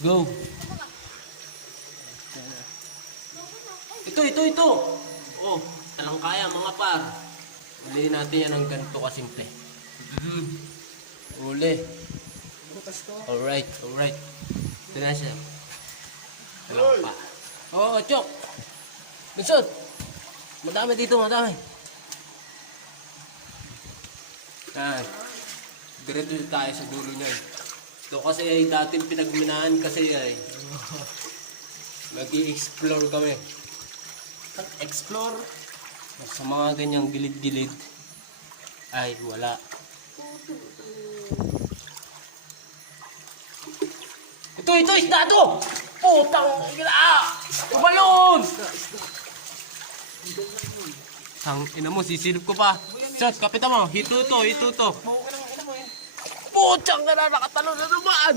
Go. Ito. Oh, talang kaya mga par. Uli natin yan ng ganito kasimple. Uli. Alright. Ito na siya. Talang pa. Oo, Chok. Binsot. Madami dito. Yan. Diretso tayo sa dulo niyan. Ito kasi ay dating pinagminahan kasi ay. Mag-i-explore kami. Explore. Sa mga ganyang gilid-gilid ay wala. Ito, isda to! Putang ina! Tumalon! Tang ina mo, sisilip ko pa. Shot, kapita mo. Hito to. Putang na nakatalon na naman!